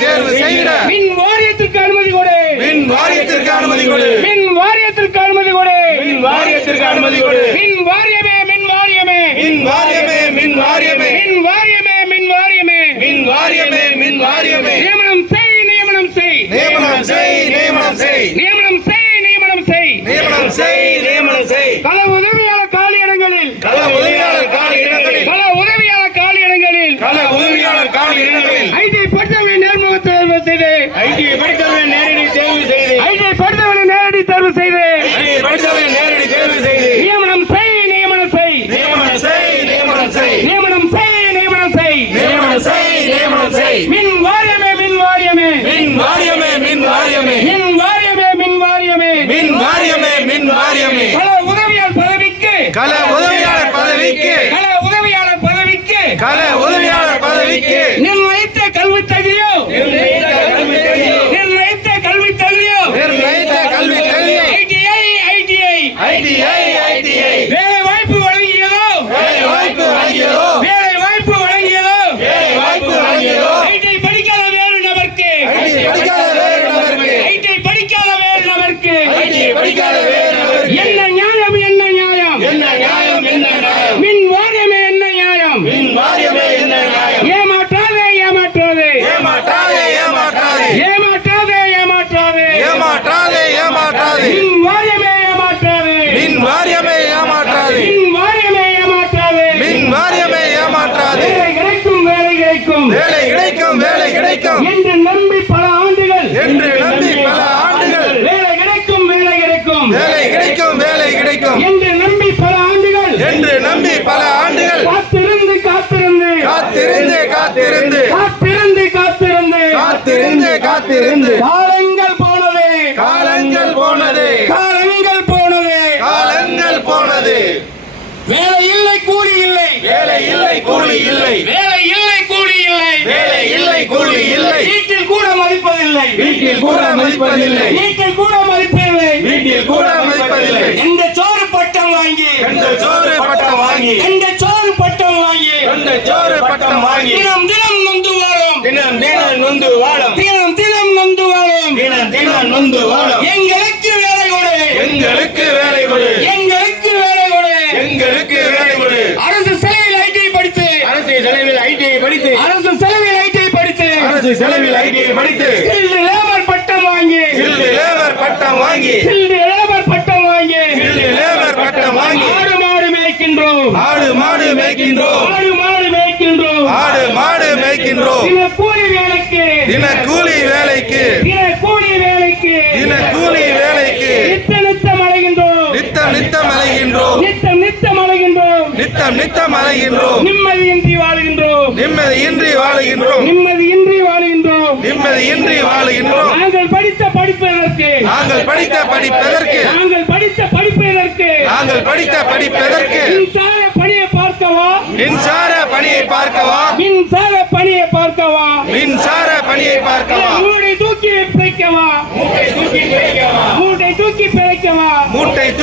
தேர்வு செய்திட மின் வாரியத்திற்கு அனுமதி கொடு. மின் வாரியத்திற்கு அனுமதி கொடு. மின் வாரியத்திற்கு அனுமதி கொடு. மின் வாரியத்திற்கு அனுமதி கொடு. மின் வாரியமே மின் வாரியமே மின் வாரியமே மின் வாரியமே மின் வாரியமே மின் வாரியமே மின் வாரியமே மின் வாரியமே நியமனம் செய் நியமனம் செய் நியமனம் செய் நியமனம் செய் நியமனம் செய் நியமனம் செய் நியமனம் செய் நியமனம் செய் கள உதவியாளர் காலியிடங்களில் கள உதவியாளர் காலி இடங்களில் கள உதவியாளர் காலியிடங்களில் கள உதவியாளர் காலி இடங்களில் ஐடி பட்டவை நேர்முக தேர்வு செய்து ஐடி படித்தவரை நேரடி தேர்வு செய்து ஐடி பட்டவனை நேரடி தேர்வு செய்து ஐடி படித்தவரை நேரடி தேர்வு செய்து நியமனம் செய் நியமனம் செய் நியமனம் செய் நியமனம் செய் நியமனம் செய் நியமனம் செய் நியமனம் செய் நியமனம் செய் மின் வாரியமே மின் வாரியமே மின் வாரியமே மின் வாரியமே மின் வாரியமே மின் வாரியமே மின் வாரியமே மின் வாரியமே கள உதவியாளர் பதவிக்கு கள உதவியாளர் பதவிக்கு கள உதவியாளர் பதவிக்கு கள உதவியாளர் பதவிக்கு நிர்ணயித்த கல்வி தகுதியோ நிர்ணயித்த கல்வி தகுதியோ நிர்ணயித்த கல்வி தகுதியோ நிர்ணயித்த கல்வி தகுதியோ ஐடிஐ ஐடிஐ ஐடிஐ ஐடிஐ வேலை வாய்ப்பு வழங்கியதோ வேலை வாய்ப்பு வழங்கியதோ வேலை வாய்ப்பு வழங்கியதோ வேலை வாய்ப்பு வழங்கியதோ ஐடி படிக்காத வேறு நபருக்கு ஐடி படிக்காத வேறு நபருக்கு ஐடி படிக்காத வேறு நபருக்கு ஐடி படிக்காத வேறு நபருக்கு என்ன நியாயம் என்ன நியாயம் என்ன நியாயம் என்ன நியாயம் மின் வாரியமே என்ன நியாயம் மின் வாரியமே என்ன நியாயம் ஏமாற்றாதே ஏமாற்றாதே ஏமாற்றாதே ஏமாற்றாதே ஏமாற்றாதே ஏமாற்றாதே ஏமாற்றாதே ஏமாற்றாதே மின் வாரியமே ஏமாற்றாதே மின் வாரியமே ஏமாற்றாதே மின் வாரியமே ஏமாற்றாதே மின் வாரியமே ஏமாற்றாதே வேலை கிடைக்கும் வேலை கிடைக்கும் வேலை கிடைக்கும் வேலை கிடைக்கும் என்று நம்பி பல ஆண்டுகள் என்று நம்பி பல ஆண்டுகள் வேலை கிடைக்கும் வேலை கிடைக்கும் வேலை கிடைக்கும் வேலை கிடைக்கும் என்று நம்பி பல ஆண்டுகள் என்று நம்பி பல ஆண்டுகள் காத்திருந்து காத்திருந்து காத்திருந்து காத்திருந்து காத்திருந்து காத்திருந்து காத்திருந்து காத்திருந்து காலங்கள் போனது காலங்கள் போனது காலங்கள் போனது காலங்கள் போனது வேலை இல்லை கூலி இல்லை வேலை இல்லை கூலி இல்லை வேலை இல்லை கூலி இல்லை வேலை இல்லை கூலி இல்லை வீட்டில் கூட மதிப்பதில்லை வீட்டில் கூட மதிப்பதில்லை வீட்டில் கூட மதிப்பதில்லை வீட்டில் கூட மதிப்பதில்லை எந்த சோறு பட்டம் வாங்கி கண்ட சோறு பட்டம் வாங்கி எந்த சோறு பட்டம் வாங்கி கண்ட சோறு பட்டம் வாங்கி தினம் தினம் நொந்து வாழும் தினம் தினம் நொந்து வாழும் தினம் தினம் நொந்து வாழும் தினம் தினம் நொந்து வாழும் எங்களுக்கு வேலை கொடு எங்களுக்கு வேலை கொடு எங்களுக்கு வேலை கொடு எங்களுக்கு வேலை கொடு அரசு செலவில் ஐடி படித்து அரசு செலவில் ஐடிஐ படித்து அரசு செலவில் ஐடி படித்து அரசு செலவில் ஐடிஐ படித்து சில்லு லேபர் பட்டம் வாங்கி சில்லு லேபர் பட்டம் வாங்கி சில்லு லேபர் பட்டம் வாங்கி சில்லு லேபர் பட்டம் வாங்கி ஆடு மாடு மேய்க்கின்றோம் ஆடு மாடு மேய்க்கின்றோம் ஆடு மாடு மேய்க்கின்றோம் ஆடு மாடு மேய்க்கின்றோம் தின கூலி வேலைக்கு தின கூலி வேலைக்கு தின கூலி வேலைக்கு தின கூலி வேலைக்கு நித்த நித்தம் அலைகின்றோம் நித்தம் நித்தம் அலைகின்றோம் நித்தம் நித்தம் அலைகின்றோம் நித்தம் நித்தம் அலைகின்றோம் நிம்மதியின்றி வாழுகின்றோம் நிம்மதியின்றி வாழுகின்றோம் நிம்மதியின்றி வாழுகின்றோம் நிம்மதியின்றி வாழுகின்றோம் நாங்கள் படித்த படிப்பதற்கு நாங்கள் படித்த படிப்பதற்கு நாங்கள் படித்த படிப்பதற்கு நாங்கள் படித்த படிப்பதற்கு மின்சார பணியை பார்க்கவா மின்சார பணியை பார்க்கவா மின்சார பணியை பார்க்கவா மின்சார பணியை பார்க்கவா மூட்டை தூக்கி பிழைக்கவா மூட்டை தூக்கி பிழைக்கவா மூட்டை தூக்கி பிழைக்கவா மூட்டை